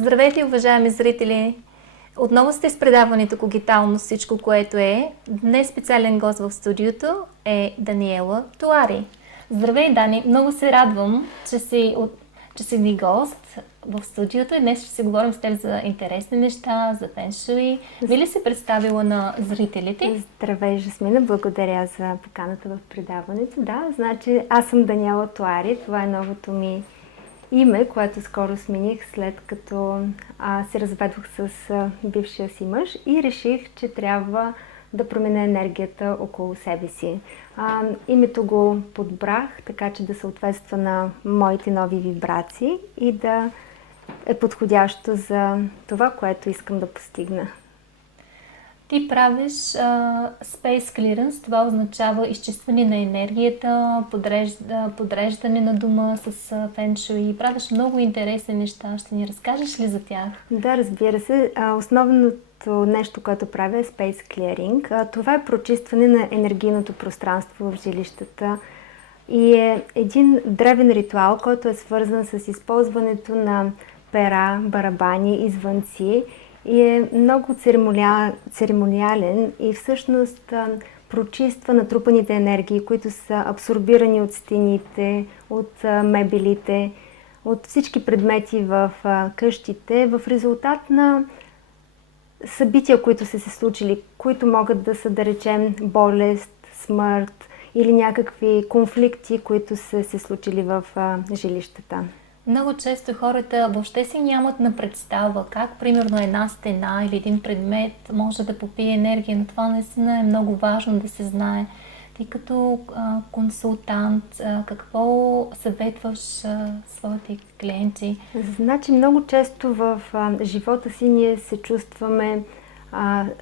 Здравейте, уважаеми зрители! Отново сте с предаването Когитално всичко, което е. Днес специален гост в студиото е Даниела Туари. Здравей, Дани! Много се радвам, че си ни гост в студиото и днес ще си говорим с теб за интересни неща, за феншуи. Би ли се представила на зрителите? Здравей, Жасмина! Благодаря за поканата в предаването. Да, значи аз съм Даниела Туари. Това е новото ми име, което скоро смених, след като се разведох с бившия си мъж и реших, че трябва да променя енергията около себе си. Името го подбрах, така че да съответства на моите нови вибрации и да е подходящо за това, което искам да постигна. Ти правиш Space Clearance, това означава изчистване на енергията, подреждане на дома с феншуи. Правиш много интересни неща. Ще ни разкажеш ли за тях? Да, разбира се. Основното нещо, което правя е Space Clearing. Това е прочистване на енергийното пространство в жилищата и е един древен ритуал, който е свързан с използването на пера, барабани и звънци. И е много церемониален и всъщност прочиства натрупаните енергии, които са абсорбирани от стените, от мебелите, от всички предмети в къщите, в резултат на събития, които са се случили, които могат да са, да речем, болест, смърт или някакви конфликти, които са се случили в жилищата. Много често хората въобще си нямат на представа как, примерно, една стена или един предмет може да попие енергия, но това наистина е много важно да се знае. Ти като консултант, какво съветваш своите клиенти? Значи много често в живота си ние се чувстваме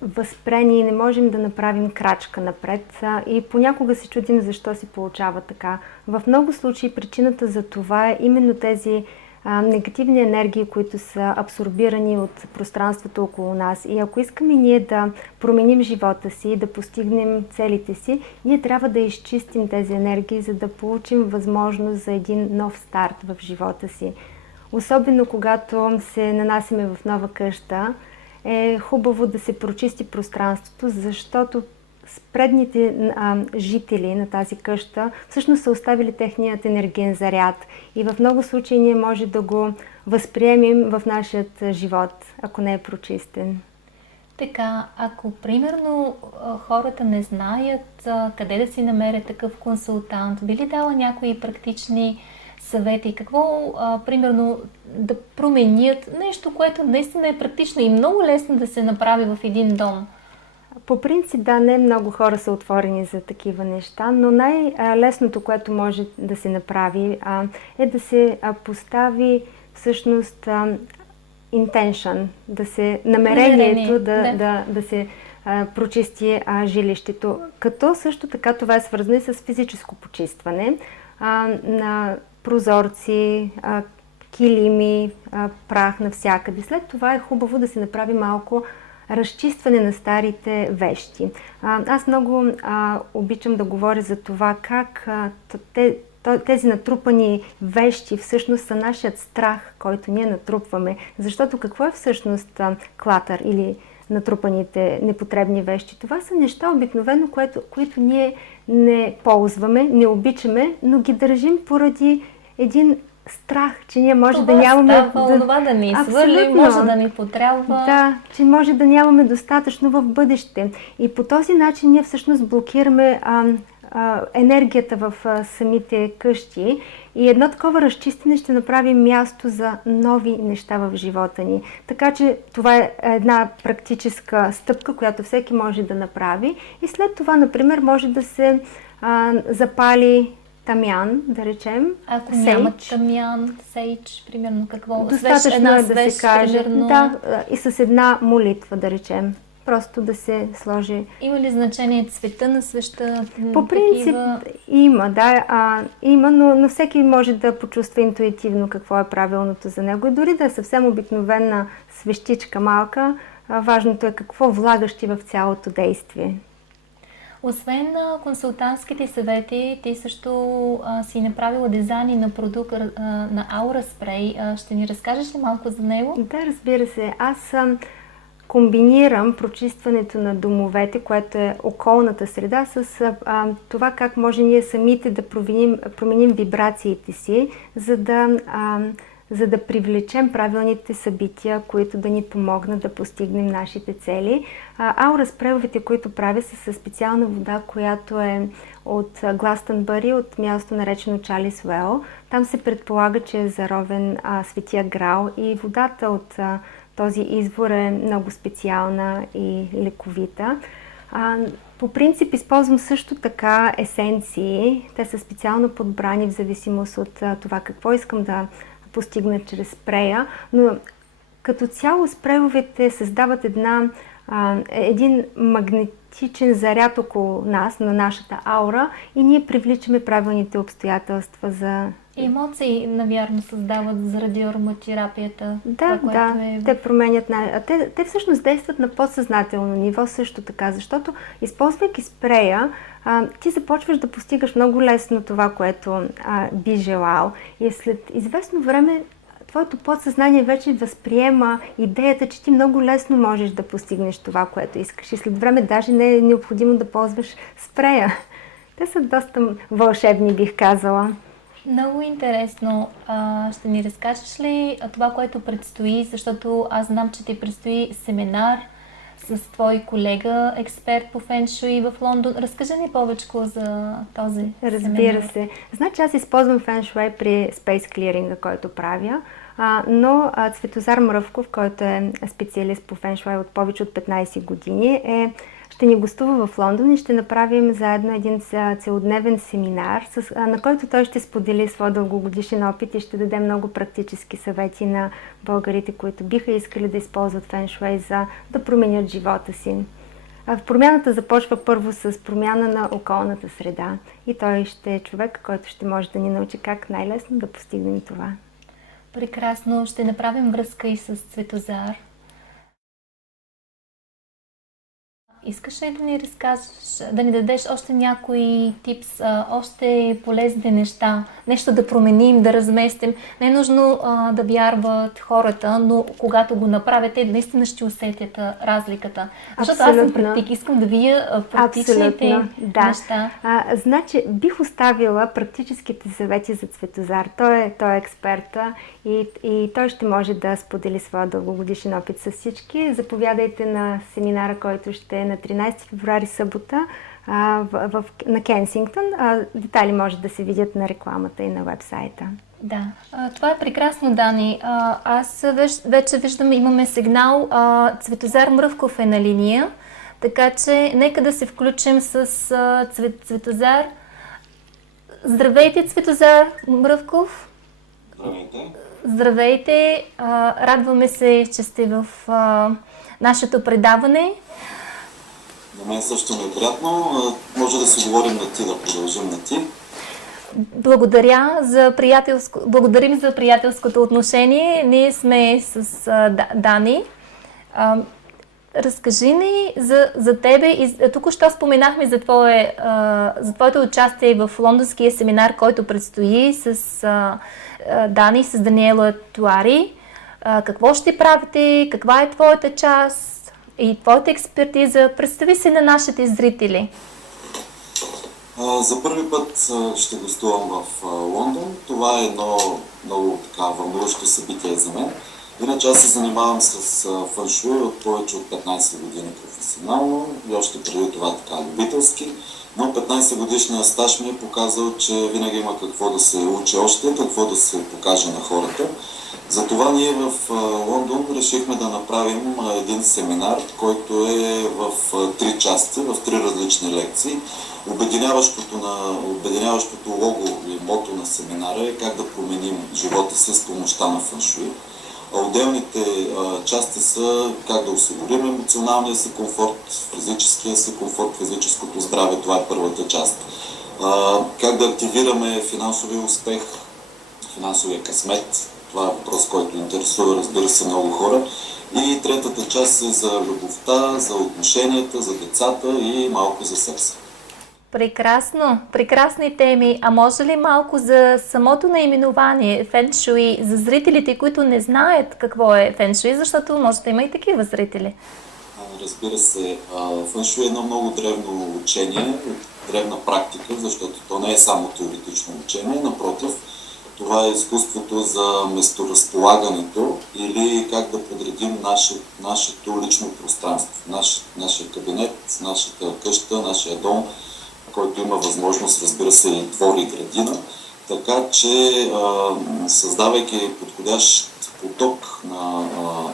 възпрени и не можем да направим крачка напред и понякога се чудим защо се получава така. В много случаи причината за това е именно тези негативни енергии, които са абсорбирани от пространството около нас. И ако искаме ние да променим живота си, да постигнем целите си, ние трябва да изчистим тези енергии, за да получим възможност за един нов старт в живота си. Особено когато се нанасяме в нова къща, е хубаво да се прочисти пространството, защото предните жители на тази къща всъщност са оставили техният енергиен заряд и в много случаи ние може да го възприемем в нашия живот, ако не е прочистен. Така, ако примерно хората не знаят къде да си намерят такъв консултант, би ли дала някои практични съвети, какво, примерно, да променят нещо, което наистина е практично и много лесно да се направи в един дом? По принцип, да, не много хора са отворени за такива неща, но най-лесното, което може да се направи, е да се постави всъщност intention, да се намерението да се прочисти жилището. Като също така това е свързано и с физическо почистване на прозорци, килими, прах навсякъде. След това е хубаво да се направи малко разчистване на старите вещи. Аз много обичам да говоря за това как тези натрупани вещи всъщност са нашият страх, който ние натрупваме. Защото какво е всъщност клатър или натрупаните непотребни вещи? Това са неща обикновено, които ние не ползваме, не обичаме, но ги държим поради един страх, че ние може да нямаме... Това да ни свърли, може да ни потрябва. Да, че може да нямаме достатъчно в бъдеще. И по този начин ние всъщност блокираме енергията в самите къщи и едно такова разчистене ще направи място за нови неща в живота ни. Така че това е една практическа стъпка, която всеки може да направи и след това, например, може да се запали тамян, да речем. Ако няма тамян, сейдж, примерно какво? Достатъчно е да се каже. Да, и с една молитва, да речем. Просто да се сложи. Има ли значение цвета на свеща? По принцип има, да. Има, но всеки може да почувства интуитивно какво е правилното за него. И дори да е съвсем обикновена свещичка малка, важното е какво влагаш ти в цялото действие. Освен на консултантските съвети, ти също си направила дизайни на продукт на Aura Spray. Ще ни разкажеш ли малко за него? Да, разбира се. Аз комбинирам прочистването на домовете, което е околната среда, с това как може ние самите да променим вибрациите си, за да привлечем правилните събития, които да ни помогнат да постигнем нашите цели. Аура спрейовете, които правя, са със специална вода, която е от Гластънбъри, от място наречено Чалис Уел. Там се предполага, че е заровен Светия Грал и водата от този извор е много специална и лековита. По принцип използвам също така есенции. Те са специално подбрани в зависимост от това какво искам да постигна чрез спрея, но като цяло спрейовете създават един магнетичен заряд около нас, на нашата аура, и ние привличаме правилните обстоятелства за... Емоции, навярно, създават заради ароматерапията. Да, те променят... Те всъщност действат на подсъзнателно ниво също така, защото използвайки спрея, ти започваш да постигаш много лесно това, което би желал. И след известно време твоето подсъзнание вече възприема идеята, че ти много лесно можеш да постигнеш това, което искаш. И след време даже не е необходимо да ползваш спрея. Те са доста вълшебни, бих казала. Много интересно. Ще ни разкажеш ли това, което предстои, защото аз знам, че ти предстои семинар с твой колега, експерт по феншуи в Лондон. Разкажи ни повече за този семинар. Разбира се. Значи аз използвам феншуи при Space Clearing, който правя, но Цветозар Мръвков, който е специалист по феншуи от повече от 15 години, ще ни гостува в Лондон и ще направим заедно един целодневен семинар, на който той ще сподели своя дългогодишен опит и ще даде много практически съвети на българите, които биха искали да използват феншуи за да променят живота си. Промяната започва първо с промяна на околната среда и той ще е човек, който ще може да ни научи как най-лесно да постигнем това. Прекрасно! Ще направим връзка и с Цветозар. Искаш ли да ни разкажеш, да ни дадеш още някои типс, още полезни неща, нещо да променим, да разместим? Не е нужно да вярват хората, но когато го направят, те наистина ще усетят разликата. Защото аз съм практик, искам да видя практичните неща. Значи, бих оставила практическите съвети за Цветозар. Той е експерта и той ще може да сподели своя дългогодишен опит с всички. Заповядайте на семинара, който ще е на 13 февруари, събота, на Кенсингтън. Детайли може да се видят на рекламата и на вебсайта. Да, това е прекрасно, Дани. Аз вече виждам, имаме сигнал. Цветозар Мръвков е на линия, така че нека да се включим с Цветозар. Здравейте, Цветозар Мръвков. Здравейте. Здравейте. Радваме се, че сте в нашето предаване. На мен също ми е приятно. Може да си говорим на ти, да продължим на ти. Благодарим за приятелското отношение. Ние сме с Дани. Разкажи ни за тебе. Току-що споменахме за твоето участие в лондонския семинар, който предстои с Дани, с Даниела Туари. Какво ще правите? Каква е твоята част? И твоята експертиза, представи се на нашите зрители. За първи път ще гостувам в Лондон. Това е едно много вълнуващо събитие за мен. Иначе аз се занимавам с феншуи от повече от 15 години професионално и още преди това така любителски. Но 15 годишният стаж ми е показал, че винаги има какво да се учи още, какво да се покаже на хората. Затова ние в Лондон решихме да направим един семинар, който е в 3 части, в 3 различни лекции. Обединяващото лого или мото на семинара е как да променим живота си с помощта на феншуи. А отделните части са как да осигурим емоционалния си комфорт, физическия си комфорт, физическото здраве. Това е първата част. Как да активираме финансовия успех, финансовия късмет. Това е въпрос, който интересува, разбира се, много хора. И третата част е за любовта, за отношенията, за децата и малко за секса. Прекрасно, прекрасни теми. А може ли малко за самото наименование феншуи, за зрителите, които не знаят какво е феншуи, защото може да има и такива зрители? Разбира се, феншуи е едно много древно учение, древна практика, защото то не е само теоретично учение, напротив, това е изкуството за месторазполагането или как да подредим нашето лично пространство, нашия кабинет, нашата къща, нашия дом, който има възможност, разбира се, и двор и градина, така че създавайки подходящ поток на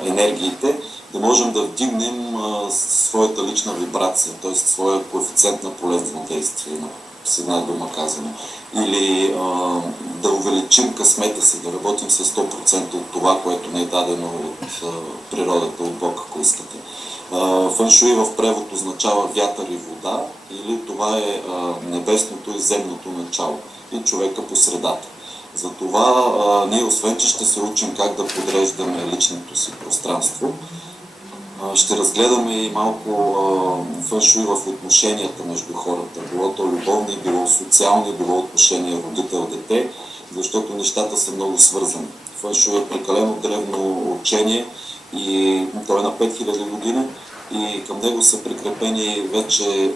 енергиите, да можем да вдигнем своята лична вибрация, т.е. своя коефициент на полезно действие, с една дума казано. Или да увеличим късмета си, да работим с 100% от това, което не е дадено от природата, от Бог, ако искате. Феншуи в превод означава вятър и вода, или това е небесното и земното начало и човека по средата. Затова ние, освен че ще се учим как да подреждаме личното си пространство, ще разгледаме и малко феншуи в отношенията между хората. Било то любовни, било социални, било отношения родител-дете, защото нещата са много свързани. Феншуи е прекалено древно учение и той е на 5000 години и към него са прикрепени вече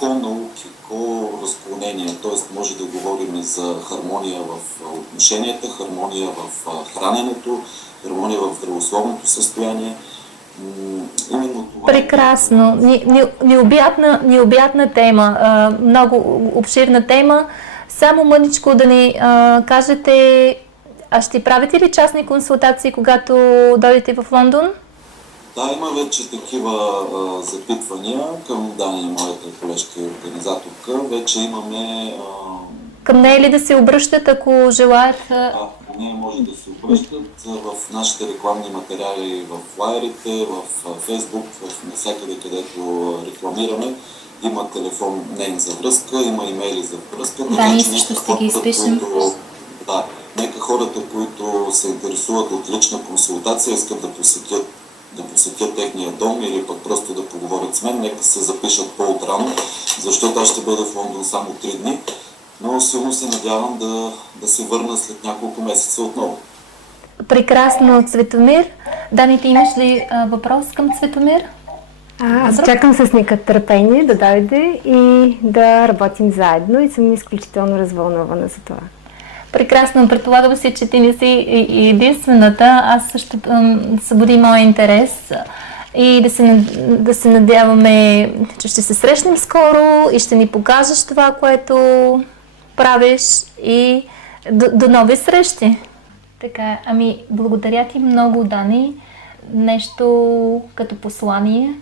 ко-науки, ко-разклонения, т.е. може да говорим и за хармония в отношенията, хармония в храненето, хармония в здравословното състояние. Именно това... Прекрасно. Необятна тема, много обширна тема. Само мъничко да ни кажете, ще правите ли частни консултации, когато дойдете в Лондон? Да, има вече такива запитвания към Дани, моята колежка и организаторка. Вече имаме... Към нея ли да се обръщат, ако желаят? Да, към нея може да се обръщат в нашите рекламни материали, в флаерите, в Фейсбук, навсякъде, където рекламираме. Има телефон нейн за връзка, има имейли за връзка. Да, ние също ще ги изпишем. Да, нека хората, които се интересуват от лична консултация, искат да посетят техния дом или пък просто да поговорят с мен, нека се запишат по-отрано, защото аз ще бъда в Лондон само 3 дни, но силно се надявам да се върна след няколко месеца отново. Прекрасно, Цветомир. Дани, ти имаш ли въпрос към Цветомир? Аз чакам с нетърпение да дойде и да работим заедно и съм изключително развълнувана за това. Прекрасно. Предполагам си, че ти не си единствената. Аз също събуди моя интерес и да се надяваме, че ще се срещнем скоро и ще ни покажеш това, което правиш и до нови срещи. Така, благодаря ти много, Дани. Нещо като послание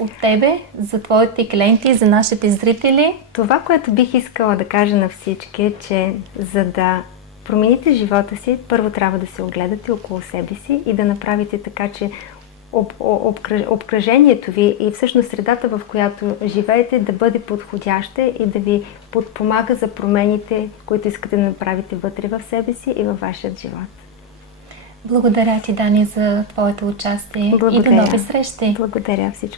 от тебе, за твоите клиенти, за нашите зрители. Това, което бих искала да кажа на всички е, че за да промените живота си, първо трябва да се огледате около себе си и да направите така, че обкръжението ви и всъщност средата, в която живеете, да бъде подходяща и да ви подпомага за промените, които искате да направите вътре в себе си и във вашия живот. Благодаря ти, Дани, за твоето участие. Благодаря. И до нови срещи. Благодаря всичко.